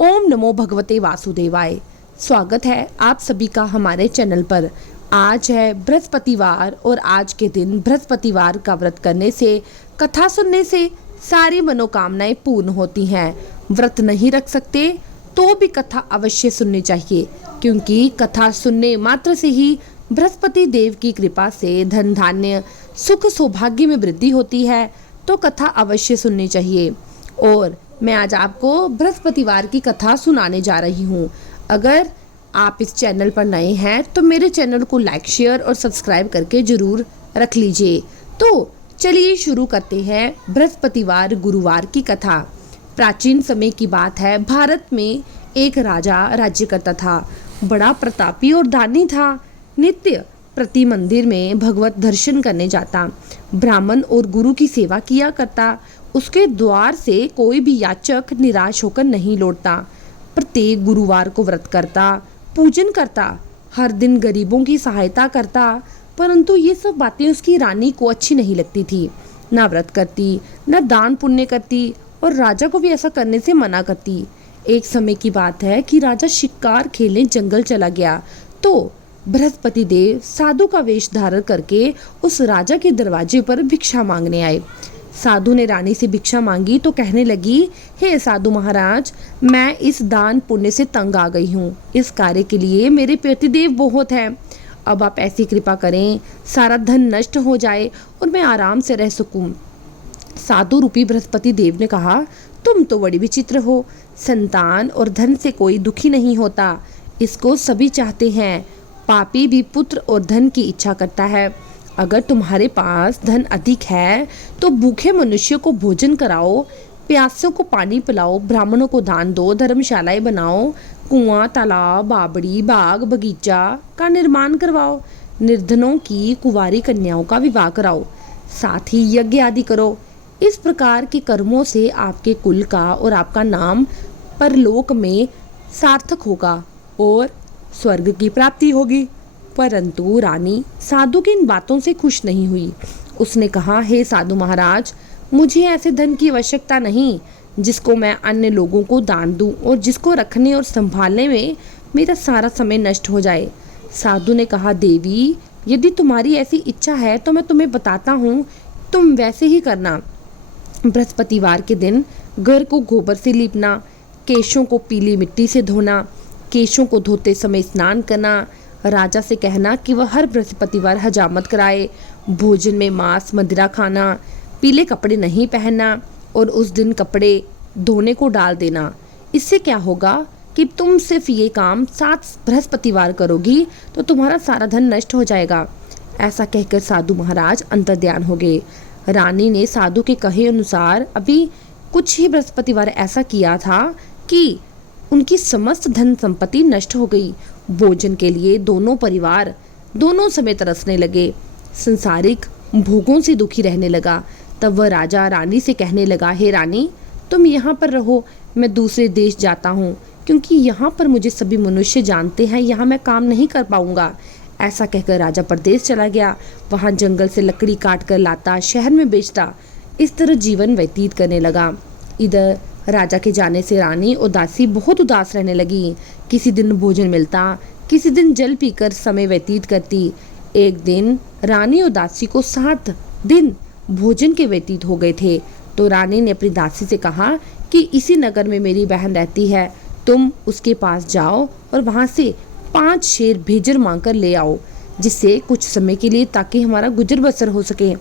ओम नमो भगवते वासुदेवाय। स्वागत है आप सभी का हमारे चैनल पर। आज है बृहस्पतिवार और आज के दिन बृहस्पतिवार का व्रत करने से, कथा सुनने से सारी मनोकामनाएं पूर्ण होती हैं। व्रत नहीं रख सकते तो भी कथा अवश्य सुननी चाहिए, क्योंकि कथा सुनने मात्र से ही बृहस्पति देव की कृपा से धन धान्य सुख सौभाग्य में वृद्धि होती है। तो कथा अवश्य सुननी चाहिए। और मैं आज आपको बृहस्पतिवार की कथा सुनाने जा रही हूँ। अगर आप इस चैनल पर नए हैं तो मेरे चैनल को लाइक शेयर और सब्सक्राइब करके जरूर रख लीजिए। तो चलिए शुरू करते हैं बृहस्पतिवार गुरुवार की कथा। प्राचीन समय की बात है। भारत में एक राजा राज्य करता था। बड़ा प्रतापी और दानी था। नित्य प्रति मंदिर में भगवत दर्शन करने जाता, ब्राह्मण और गुरु की सेवा किया करता। उसके द्वार से कोई भी याचक निराश होकर नहीं लौटता। प्रत्येक गुरुवार को व्रत करता, पूजन करता, हर दिन गरीबों की सहायता करता। परंतु ये सब बातें उसकी रानी को अच्छी नहीं लगती थी। ना व्रत करती, ना दान पुण्य करती और राजा को भी ऐसा करने से मना करती। एक समय की बात है कि राजा शिकार खेलने जंगल चला गया तो बृहस्पति देव साधु का वेश धारण करके उस राजा के दरवाजे पर भिक्षा मांगने आए। साधु ने रानी से भिक्षा मांगी तो कहने लगी, हे साधु महाराज, मैं इस दान पुण्य से तंग आ गई हूँ। इस कार्य के लिए मेरे पतिदेव बहुत हैं। अब आप ऐसी कृपा करें, सारा धन नष्ट हो जाए और मैं आराम से रह सकूं। साधु रूपी बृहस्पति देव ने कहा, तुम तो बड़ी विचित्र हो। संतान और धन से कोई दुखी नहीं होता, इसको सभी चाहते हैं। पापी भी पुत्र और धन की इच्छा करता है। अगर तुम्हारे पास धन अधिक है तो भूखे मनुष्य को भोजन कराओ, प्यासों को पानी पिलाओ, ब्राह्मणों को दान दो, धर्मशालाएं बनाओ, कुआं, तालाब, बावड़ी, बाग, बगीचा का निर्माण करवाओ, निर्धनों की कुंवारी कन्याओं का विवाह कराओ, साथ ही यज्ञ आदि करो। इस प्रकार के कर्मों से आपके कुल का और आपका नाम परलोक में सार्थक होगा और स्वर्ग की प्राप्ति होगी। परंतु रानी साधु की इन बातों से खुश नहीं हुई। उसने कहा, हे साधु महाराज, मुझे ऐसे धन की आवश्यकता नहीं जिसको मैं अन्य लोगों को दान दूं और जिसको रखने और संभालने में मेरा सारा समय नष्ट हो जाए। साधु ने कहा, देवी, यदि तुम्हारी ऐसी इच्छा है तो मैं तुम्हें बताता हूँ, तुम वैसे ही करना। बृहस्पतिवार के दिन घर को गोबर से लीपना, केशों को पीली मिट्टी से धोना, केशों को धोते समय स्नान करना, राजा से कहना कि वह हर बृहस्पतिवार हजामत कराए, भोजन में मांस मदिरा खाना, पीले कपड़े नहीं पहनना और उस दिन कपड़े धोने को डाल देना। इससे क्या होगा कि तुम सिर्फ ये काम 7 बृहस्पतिवार करोगी तो तुम्हारा सारा धन नष्ट हो जाएगा। ऐसा कहकर साधु महाराज अंतर्ध्यान हो गए। रानी ने साधु के कहे अनुसार अभी कुछ ही बृहस्पतिवार ऐसा किया था कि उनकी समस्त धन संपत्ति नष्ट हो गई। भोजन के लिए दोनों परिवार दोनों समय तरसने लगे। संसारिक भोगों से दुखी रहने लगा। तब वह राजा रानी से कहने लगा, हे रानी, तुम यहाँ पर रहो, मैं दूसरे देश जाता हूँ, क्योंकि यहाँ पर मुझे सभी मनुष्य जानते हैं, यहाँ मैं काम नहीं कर पाऊंगा। ऐसा कहकर राजा परदेश चला गया। वहाँ जंगल से लकड़ी काट कर लाता, शहर में बेचता। इस तरह जीवन व्यतीत करने लगा। इधर राजा के जाने से रानी और दासी बहुत उदास रहने लगी। किसी दिन भोजन मिलता, किसी दिन जल पीकर समय व्यतीत करती। एक दिन रानी और दासी को 7 दिन भोजन के व्यतीत हो गए थे। तो रानी ने अपनी दासी से कहा कि इसी नगर में मेरी बहन रहती है, तुम उसके पास जाओ और वहाँ से 5 शेर भेजर मांग कर ले आओ, जिससे कुछ समय के लिए, ताकि हमारा गुजर बसर हो सके।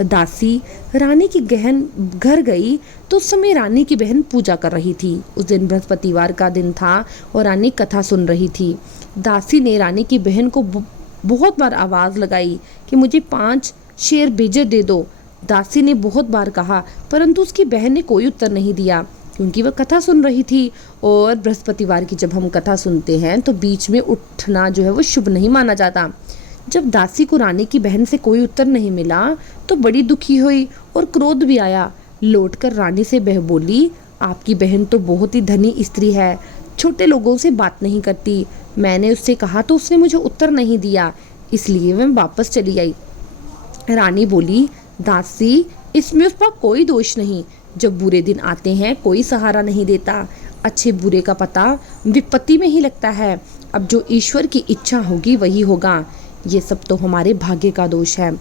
दासी रानी की बहन घर गई तो उस समय रानी की बहन पूजा कर रही थी। उस दिन बृहस्पतिवार का दिन था और रानी कथा सुन रही थी। दासी ने रानी की बहन को बहुत बार आवाज़ लगाई कि मुझे 5 शेर भेजर दे दो। दासी ने बहुत बार कहा, परंतु उसकी बहन ने कोई उत्तर नहीं दिया, क्योंकि वह कथा सुन रही थी। और बृहस्पतिवार की जब हम कथा सुनते हैं तो बीच में उठना जो है वो शुभ नहीं माना जाता। जब दासी को रानी की बहन से कोई उत्तर नहीं मिला तो बड़ी दुखी हुई और क्रोध भी आया। लौटकर रानी से बह बोली, आपकी बहन तो बहुत ही धनी स्त्री है, छोटे लोगों से बात नहीं करती। मैंने उससे कहा तो उसने मुझे उत्तर नहीं दिया, इसलिए मैं वापस चली आई। रानी बोली, दासी, इसमें उसका कोई दोष नहीं। जब बुरे दिन आते हैं कोई सहारा नहीं देता। अच्छे बुरे का पता विपत्ति में ही लगता है। अब जो ईश्वर की इच्छा होगी वही होगा। ये सब तो हमारे भाग्य का दोष है।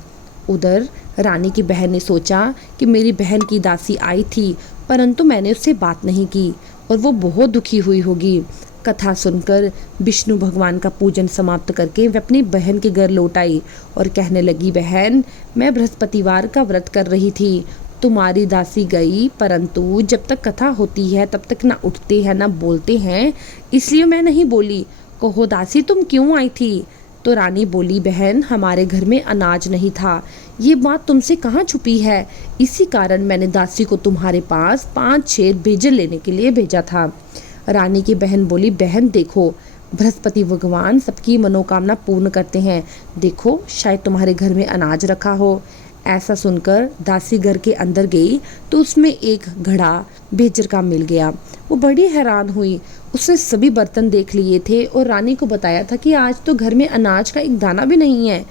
उधर रानी की बहन ने सोचा कि मेरी बहन की दासी आई थी, परंतु मैंने उससे बात नहीं की और वो बहुत दुखी हुई होगी। कथा सुनकर विष्णु भगवान का पूजन समाप्त करके वह अपनी बहन के घर लौट आई और कहने लगी, बहन, मैं बृहस्पतिवार का व्रत कर रही थी। तुम्हारी दासी गई, परंतु जब तक कथा होती है तब तक ना उठते हैं ना बोलते हैं, इसलिए मैं नहीं बोली। कहो दासी, तुम क्यों आई थी? तो रानी बोली, बहन, हमारे घर में अनाज नहीं था। ये बात तुमसे कहाँ छुपी है? इसी कारण मैंने दासी को तुम्हारे पास 5 शेर भेजल लेने के लिए भेजा था। रानी की बहन बोली, बहन देखो, बृहस्पति भगवान सबकी मनोकामना पूर्ण करते हैं। देखो, शायद तुम्हारे घर में अनाज रखा हो। ऐसा सुनकर दासी घर के अंदर गई तो उसमें एक घड़ा भेजर का मिल गया। वो बड़ी हैरान हुई। उसने सभी बर्तन देख लिए थे और रानी को बताया था कि आज तो घर में अनाज का एक दाना भी नहीं है।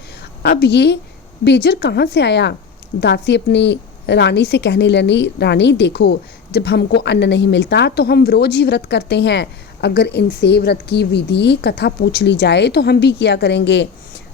अब ये बेजर कहाँ से आया? दासी अपनी रानी से कहने लगी, रानी देखो, जब हमको अन्न नहीं मिलता तो हम रोज ही व्रत करते हैं। अगर इनसे व्रत की विधि कथा पूछ ली जाए तो हम भी किया करेंगे।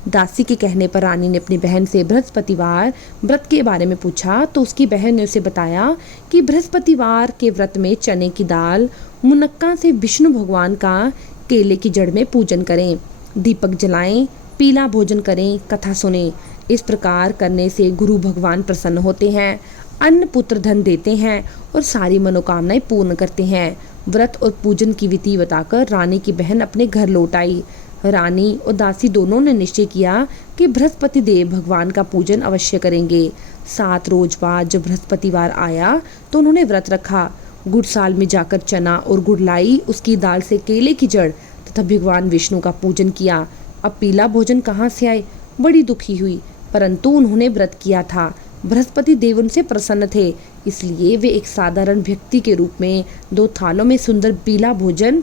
दासी के कहने पर रानी ने अपनी बहन से बृहस्पतिवार व्रत के बारे में पूछा तो उसकी बहन ने उसे बताया कि बृहस्पतिवार के व्रत में चने की दाल, मुनक्का से विष्णु भगवान का केले की जड़ में पूजन करें, दीपक जलाएं, पीला भोजन करें, कथा सुने। इस प्रकार करने से गुरु भगवान प्रसन्न होते हैं, अन्न पुत्र धन देते हैं और सारी मनोकामनाएं पूर्ण करते हैं। व्रत और पूजन की विधि बताकर रानी की बहन अपने घर लौट आई। रानी और दासी दोनों ने निश्चय किया कि बृहस्पति देव भगवान का पूजन अवश्य करेंगे। 7 रोज बाद जब बृहस्पतिवार आया तो उन्होंने व्रत रखा। गुड़साल में जाकर चना और गुड़ लाई, उसकी दाल से केले की जड़ तथा भगवान विष्णु का पूजन किया। अब पीला भोजन कहाँ से आए? बड़ी दुखी हुई, परंतु उन्होंने व्रत किया था। बृहस्पति देव उनसे प्रसन्न थे, इसलिए वे एक साधारण व्यक्ति के रूप में 2 थालों में सुंदर पीला भोजन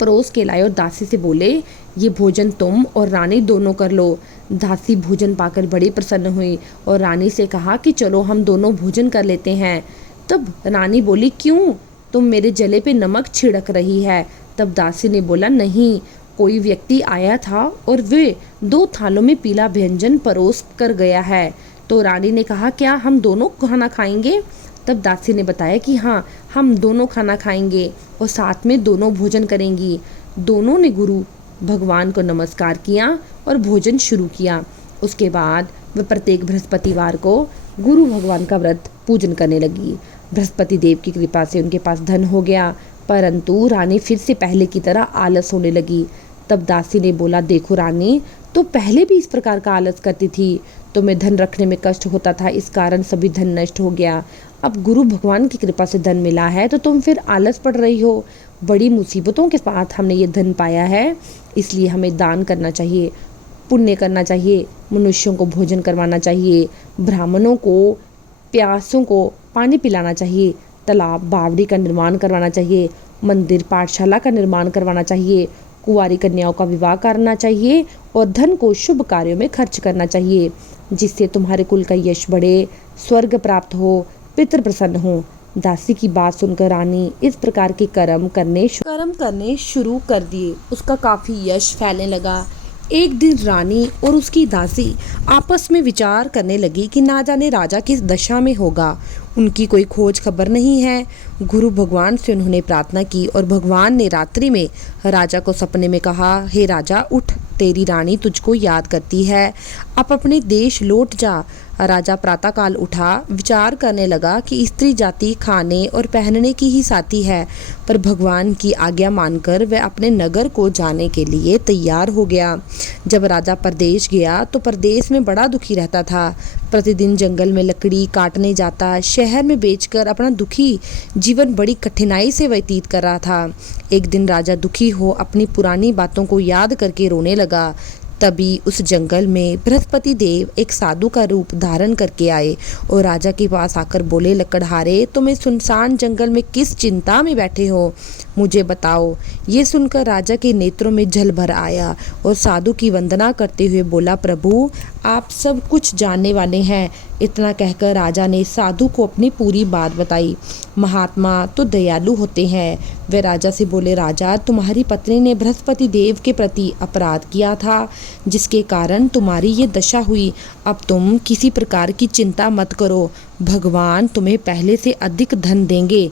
परोस के लाए और दासी से बोले, ये भोजन तुम और रानी दोनों कर लो। दासी भोजन पाकर बड़ी प्रसन्न हुई और रानी से कहा कि चलो हम दोनों भोजन कर लेते हैं। तब रानी बोली, क्यों? तुम मेरे जले पे नमक छिड़क रही है। तब दासी ने बोला, नहीं, कोई व्यक्ति आया था और वे 2 थालों में पीला व्यंजन परोस कर गया है। तो रानी ने कहा, क्या हम दोनों खाना खाएंगे? तब दासी ने बताया कि हाँ, हम दोनों खाना खाएंगे और साथ में दोनों भोजन करेंगी। दोनों ने गुरु भगवान को नमस्कार किया और भोजन शुरू किया। उसके बाद वे प्रत्येक बृहस्पतिवार को गुरु भगवान का व्रत पूजन करने लगी। बृहस्पति देव की कृपा से उनके पास धन हो गया, परंतु रानी फिर से पहले की तरह आलस होने लगी। तब दासी ने बोला, देखो रानी, तो पहले भी इस प्रकार का आलस करती थी, तुम्हें धन रखने में कष्ट होता था, इस कारण सभी धन नष्ट हो गया। अब गुरु भगवान की कृपा से धन मिला है तो तुम फिर आलस पड़ रही हो। बड़ी मुसीबतों के साथ हमने ये धन पाया है, इसलिए हमें दान करना चाहिए, पुण्य करना चाहिए, मनुष्यों को भोजन करवाना चाहिए, ब्राह्मणों को, प्यासों को पानी पिलाना चाहिए, तालाब बावड़ी का निर्माण करवाना चाहिए, मंदिर पाठशाला का निर्माण करवाना चाहिए, कुंवारी कन्याओं का विवाह करना चाहिए और धन को शुभ कार्यों में खर्च करना चाहिए, जिससे तुम्हारे कुल का यश बढ़े, स्वर्ग प्राप्त हो, पितृ प्रसन्न हो। दासी की बात सुनकर रानी इस प्रकार के कर्म करने शुरू कर दिए। उसका काफ़ी यश फैलने लगा। एक दिन रानी और उसकी दासी आपस में विचार करने लगी कि ना जाने राजा किस दशा में होगा, उनकी कोई खोज खबर नहीं है। गुरु भगवान से उन्होंने प्रार्थना की और भगवान ने रात्रि में राजा को सपने में कहा, हे राजा, उठ, तेरी रानी तुझको याद करती है, अब अपने देश लौट जा। राजा प्रातःकाल उठा, विचार करने लगा कि स्त्री जाति खाने और पहनने की ही साथी है, पर भगवान की आज्ञा मानकर वह अपने नगर को जाने के लिए तैयार हो गया। जब राजा परदेश गया तो परदेश में बड़ा दुखी रहता था। प्रतिदिन जंगल में लकड़ी काटने जाता, शहर में बेचकर अपना दुखी जीवन बड़ी कठिनाई से व्यतीत कर रहा था। एक दिन राजा दुखी हो अपनी पुरानी बातों को याद करके रोने लगा। तभी उस जंगल में बृहस्पति देव एक साधु का रूप धारण करके आए और राजा के पास आकर बोले, लकड़हारे, तुम इस सुनसान जंगल में किस चिंता में बैठे हो, मुझे बताओ। ये सुनकर राजा के नेत्रों में जल भर आया और साधु की वंदना करते हुए बोला, प्रभु, आप सब कुछ जानने वाले हैं। इतना कहकर राजा ने साधु को अपनी पूरी बात बताई। महात्मा तो दयालु होते हैं। वे राजा से बोले, राजा, तुम्हारी पत्नी ने बृहस्पति देव के प्रति अपराध किया था, जिसके कारण तुम्हारी ये दशा हुई। अब तुम किसी प्रकार की चिंता मत करो, भगवान तुम्हें पहले से अधिक धन देंगे।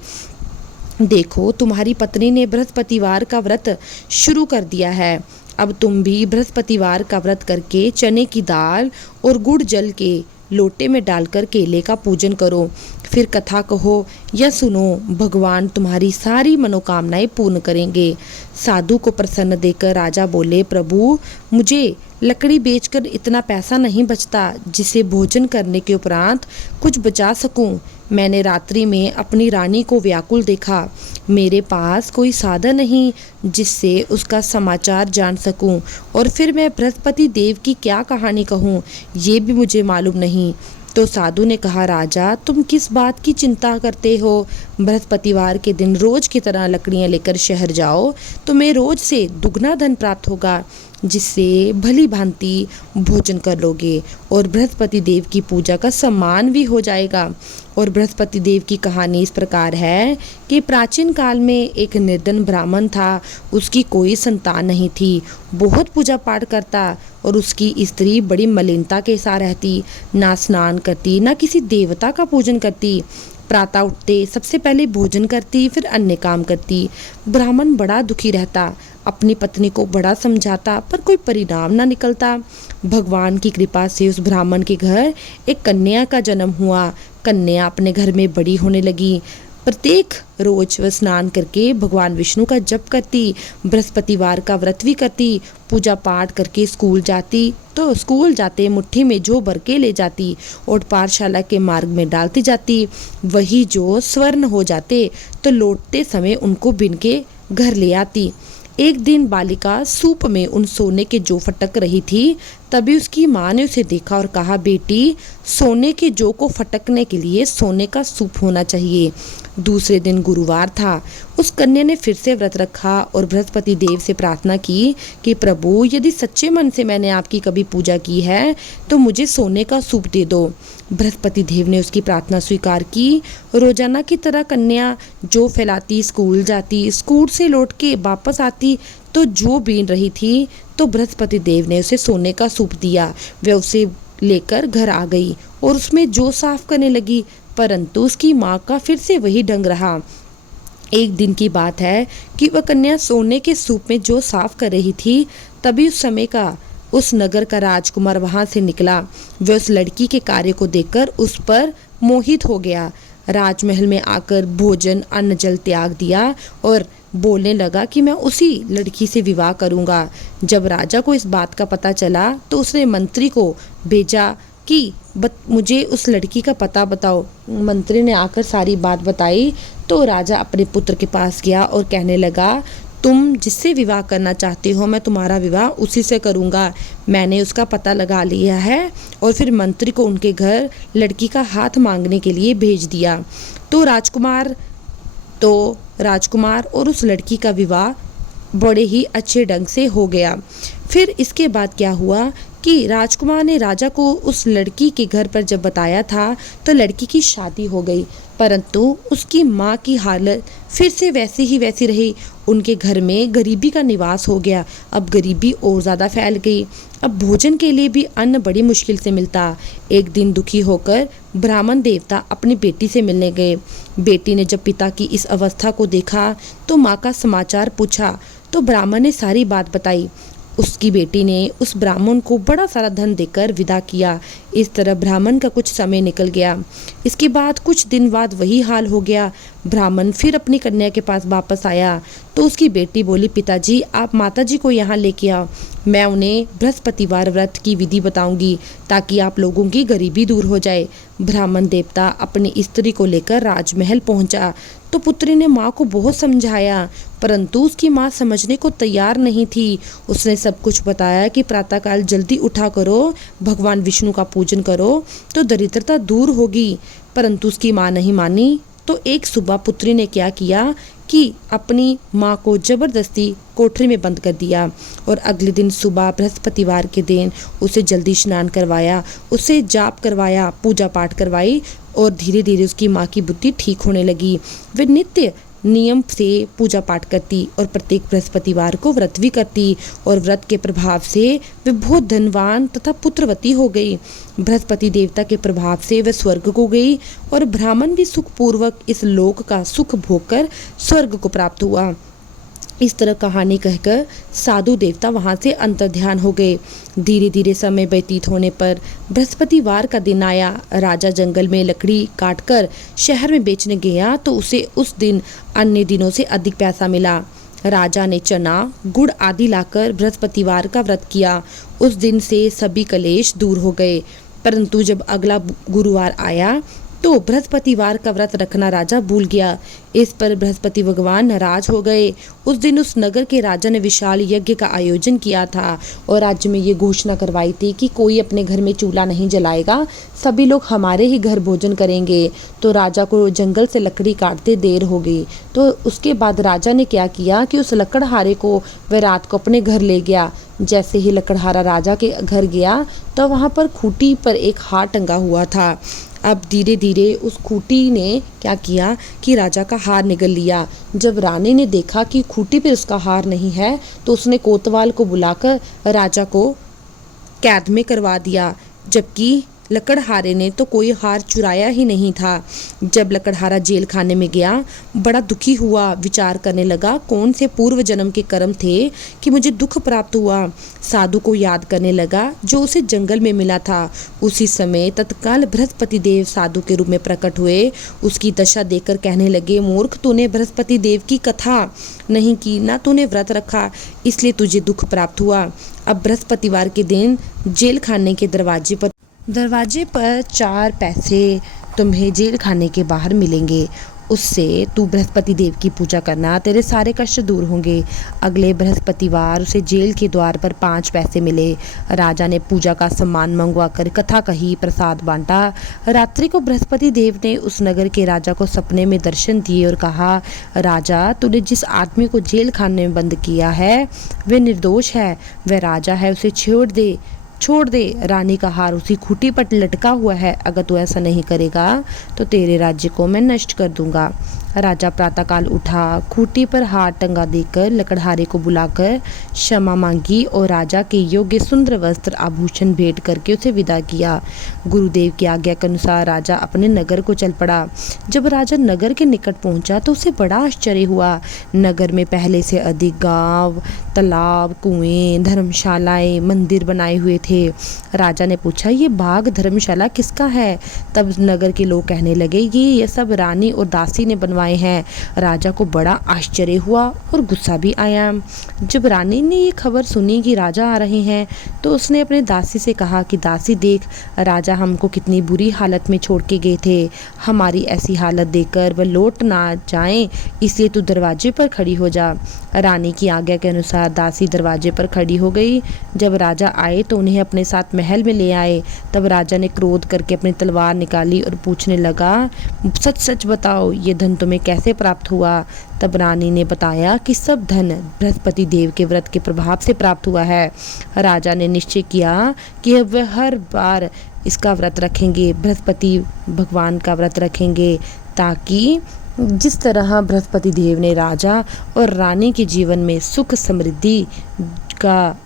देखो, तुम्हारी पत्नी ने बृहस्पतिवार का व्रत शुरू कर दिया है। अब तुम भी बृहस्पतिवार का व्रत करके चने की दाल और गुड़ जल के लोटे में डालकर केले का पूजन करो। फिर कथा कहो या सुनो, भगवान तुम्हारी सारी मनोकामनाएं पूर्ण करेंगे। साधु को प्रसन्न देकर राजा बोले, प्रभु, मुझे लकड़ी बेचकर इतना पैसा नहीं बचता जिसे भोजन करने के उपरांत कुछ बचा सकूं। मैंने रात्रि में अपनी रानी को व्याकुल देखा। मेरे पास कोई साधन नहीं जिससे उसका समाचार जान सकूं, और फिर मैं बृहस्पति देव की क्या कहानी कहूं, ये भी मुझे मालूम नहीं। तो साधु ने कहा, राजा, तुम किस बात की चिंता करते हो? बृहस्पतिवार के दिन रोज की तरह लकड़ियां लेकर शहर जाओ, तुम्हें रोज से दुगना धन प्राप्त होगा, जिससे भली भांति भोजन कर लोगे और बृहस्पति देव की पूजा का सम्मान भी हो जाएगा। और बृहस्पति देव की कहानी इस प्रकार है कि प्राचीन काल में एक निर्धन ब्राह्मण था। उसकी कोई संतान नहीं थी। बहुत पूजा पाठ करता और उसकी स्त्री बड़ी मलिनता के साथ रहती, ना स्नान करती, ना किसी देवता का पूजन करती। प्रातः उठते सबसे पहले भोजन करती, फिर अन्य काम करती। ब्राह्मण बड़ा दुखी रहता, अपनी पत्नी को बड़ा समझाता, पर कोई परिणाम ना निकलता। भगवान की कृपा से उस ब्राह्मण के घर एक कन्या का जन्म हुआ। कन्या अपने घर में बड़ी होने लगी। प्रत्येक रोज वह स्नान करके भगवान विष्णु का जप करती, बृहस्पतिवार का व्रत भी करती, पूजा पाठ करके स्कूल जाती, तो स्कूल जाते मुट्ठी में जो भर के ले जाती और पाठशाला के मार्ग में डालती जाती। वही जो स्वर्ण हो जाते तो लौटते समय उनको बिन के घर ले आती। एक दिन बालिका सूप में उन सोने के जौ फटक रही थी। तभी उसकी माँ ने उसे देखा और कहा, बेटी, सोने के जौ को फटकने के लिए सोने का सूप होना चाहिए। दूसरे दिन गुरुवार था। उस कन्या ने फिर से व्रत रखा और बृहस्पति देव से प्रार्थना की कि प्रभु, यदि सच्चे मन से मैंने आपकी कभी पूजा की है तो मुझे सोने का सूप दे दो। बृहस्पति देव ने उसकी प्रार्थना स्वीकार की। रोजाना की तरह कन्या जौ फैलाती, स्कूल जाती, स्कूल से लौट के वापस आती तो जौ बीन रही थी। तो बृहस्पति देव ने उसे सोने का सूप दिया। वह उसे लेकर घर आ गई और उसमें जौ साफ करने लगी, परंतु उसकी माँ का फिर से वही ढंग रहा। एक दिन की बात है कि वह कन्या सोने के सूप में जौ साफ कर रही थी। तभी उस समय का उस नगर का राजकुमार वहां से निकला। वह उस लड़की के कार्य को देखकर उस पर मोहित हो गया। राजमहल में आकर भोजन अन्न जल त्याग दिया और बोलने लगा कि मैं उसी लड़की से विवाह करूंगा। जब राजा को इस बात का पता चला तो उसने मंत्री को भेजा कि मुझे उस लड़की का पता बताओ। मंत्री ने आकर सारी बात बताई तो राजा अपने पुत्र के पास गया और कहने लगा, तुम जिससे विवाह करना चाहते हो मैं तुम्हारा विवाह उसी से करूंगा। मैंने उसका पता लगा लिया है। और फिर मंत्री को उनके घर लड़की का हाथ मांगने के लिए भेज दिया। तो राजकुमार और उस लड़की का विवाह बड़े ही अच्छे ढंग से हो गया। फिर इसके बाद क्या हुआ कि राजकुमार ने राजा को उस लड़की के घर पर जब बताया था तो लड़की की शादी हो गई, परंतु उसकी माँ की हालत फिर से वैसी ही वैसी रही। उनके घर में गरीबी का निवास हो गया। अब गरीबी और ज़्यादा फैल गई। अब भोजन के लिए भी अन्न बड़ी मुश्किल से मिलता। एक दिन दुखी होकर ब्राह्मण देवता अपनी बेटी से मिलने गए। बेटी ने जब पिता की इस अवस्था को देखा तो माँ का समाचार पूछा तो ब्राह्मण ने सारी बात बताई। उसकी बेटी ने उस ब्राह्मण को बड़ा सारा धन देकर विदा किया। इस तरह ब्राह्मण का कुछ समय निकल गया। इसके बाद कुछ दिन बाद वही हाल हो गया। ब्राह्मण फिर अपनी कन्या के पास वापस आया तो उसकी बेटी बोली, पिताजी, आप माताजी को यहाँ लेके आओ, मैं उन्हें बृहस्पतिवार व्रत की विधि बताऊंगी ताकि आप लोगों की गरीबी दूर हो जाए। ब्राह्मण देवता अपनी स्त्री को लेकर राजमहल पहुंचा तो पुत्री ने माँ को बहुत समझाया, परंतु उसकी माँ समझने को तैयार नहीं थी। उसने सब कुछ बताया कि प्रातःकाल जल्दी उठा करो, भगवान विष्णु का पूजन करो तो दरिद्रता दूर होगी, परंतु उसकी माँ नहीं मानी। तो एक सुबह पुत्री ने क्या किया कि अपनी माँ को ज़बरदस्ती कोठरी में बंद कर दिया और अगले दिन सुबह बृहस्पतिवार के दिन उसे जल्दी स्नान करवाया, उसे जाप करवाया, पूजा पाठ करवाई और धीरे धीरे उसकी माँ की बुद्धि ठीक होने लगी। वे नित्य नियम से पूजा पाठ करती और प्रत्येक बृहस्पतिवार को व्रत भी करती और व्रत के प्रभाव से वे बहुत धनवान तथा पुत्रवती हो गई। बृहस्पति देवता के प्रभाव से वह स्वर्ग को गई और ब्राह्मण भी सुखपूर्वक इस लोक का सुख भोग कर स्वर्ग को प्राप्त हुआ। इस तरह कहानी कहकर साधु देवता वहाँ से अंतर्ध्यान हो गए। धीरे धीरे समय व्यतीत होने पर बृहस्पतिवार का दिन आया। राजा जंगल में लकड़ी काटकर शहर में बेचने गया तो उसे उस दिन अन्य दिनों से अधिक पैसा मिला। राजा ने चना, गुड़ आदि लाकर बृहस्पतिवार का व्रत किया। उस दिन से सभी कलेश दूर हो गए। परंतु जब अगला गुरुवार आया तो बृहस्पतिवार का व्रत रखना राजा भूल गया। इस पर बृहस्पति भगवान नाराज हो गए। उस दिन उस नगर के राजा ने विशाल यज्ञ का आयोजन किया था और राज्य में ये घोषणा करवाई थी कि कोई अपने घर में चूल्हा नहीं जलाएगा, सभी लोग हमारे ही घर भोजन करेंगे। तो राजा को जंगल से लकड़ी काटते देर हो गई। तो उसके बाद राजा ने क्या किया कि उस लकड़हारे को वह रात को अपने घर ले गया। जैसे ही लकड़हारा राजा के घर गया तो वहाँ पर खूंटी पर एक हार टंगा हुआ था। अब धीरे धीरे उस खूंटी ने क्या किया कि राजा का हार निगल लिया। जब रानी ने देखा कि खूंटी पर उसका हार नहीं है तो उसने कोतवाल को बुलाकर राजा को कैद में करवा दिया, जबकि लकड़हारे ने तो कोई हार चुराया ही नहीं था। जब लकड़हारा जेल खाने में गया, बड़ा दुखी हुआ, विचार करने लगा कौन से पूर्व जन्म के कर्म थे कि मुझे दुख प्राप्त हुआ। साधु को याद करने लगा जो उसे जंगल में मिला था। उसी समय तत्काल बृहस्पति देव साधु के रूप में प्रकट हुए। उसकी दशा देखकर कहने लगे, मूर्ख, तूने बृहस्पति देव की कथा नहीं की, ना तूने व्रत रखा, इसलिए तुझे दुख प्राप्त हुआ। अब बृहस्पतिवार के दिन जेल खाने के दरवाजे पर 4 पैसे तुम्हें जेल खाने के बाहर मिलेंगे। उससे तू बृहस्पति देव की पूजा करना, तेरे सारे कष्ट दूर होंगे। अगले बृहस्पतिवार उसे जेल के द्वार पर 5 पैसे मिले। राजा ने पूजा का सामान मंगवाकर कथा कही, प्रसाद बांटा। रात्रि को बृहस्पति देव ने उस नगर के राजा को सपने में दर्शन दिए और कहा, राजा, तूने जिस आदमी को जेल खाने में बंद किया है वह निर्दोष है, वह राजा है, उसे छोड़ दे। रानी का हार उसी खूंटी पर लटका हुआ है। अगर तू ऐसा नहीं करेगा तो तेरे राज्य को मैं नष्ट कर दूंगा। राजा प्रातःकाल उठा, खूंटी पर हार टंगा देकर लकड़हारे को बुलाकर क्षमा मांगी और राजा के योग्य सुंदर वस्त्र आभूषण भेंट करके उसे विदा किया। गुरुदेव की आज्ञा के अनुसार राजा अपने नगर को चल पड़ा। जब राजा नगर के निकट पहुंचा तो उसे बड़ा आश्चर्य हुआ। नगर में पहले से अधिक गांव, तालाब, कुएं, धर्मशालाएं, मंदिर बनाए हुए थे। राजा ने पूछा, ये बाग धर्मशाला किसका है? तब नगर के लोग कहने लगे, ये सब रानी और दासी ने बनवाए हैं। राजा को बड़ा आश्चर्य हुआ और गुस्सा भी आया। जब रानी ने ये खबर सुनी कि राजा आ रहे हैं तो उसने अपने दासी से कहा कि दासी, देख, राजा हमको कितनी बुरी हालत में छोड़ के गए थे। हमारी ऐसी हालत देखकर वह लौट ना जाएं, इसलिए तू दरवाजे पर खड़ी हो जा। रानी की आज्ञा के अनुसार दासी दरवाजे पर खड़ी हो गई। जब राजा आए तो उन्हें अपने साथ महल में ले आए। तब राजा ने क्रोध करके अपनी तलवार निकाली और पूछने लगा, सच सच बताओ, ये धन तुम्हें कैसे प्राप्त हुआ? तब रानी ने बताया कि सब धन बृहस्पति देव के व्रत के प्रभाव से प्राप्त हुआ है। राजा ने निश्चय किया कि अब वह हर बार इसका व्रत रखेंगे, बृहस्पति भगवान का व्रत रखेंगे, ताकि जिस तरह बृहस्पति देव ने राजा और रानी के जीवन में सुख समृद्धि का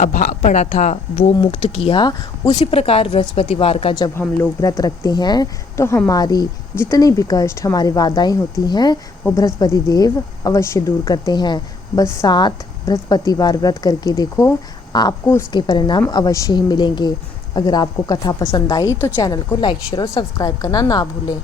अभाव पड़ा था वो मुक्त किया, उसी प्रकार बृहस्पतिवार का जब हम लोग व्रत रखते हैं तो हमारी जितनी भी कष्ट, हमारी बाधाएं होती हैं वो बृहस्पति देव अवश्य दूर करते हैं। बस 7 बृहस्पतिवार व्रत करके देखो, आपको उसके परिणाम अवश्य ही मिलेंगे। अगर आपको कथा पसंद आई तो चैनल को लाइक, शेयर और सब्सक्राइब करना ना भूलें।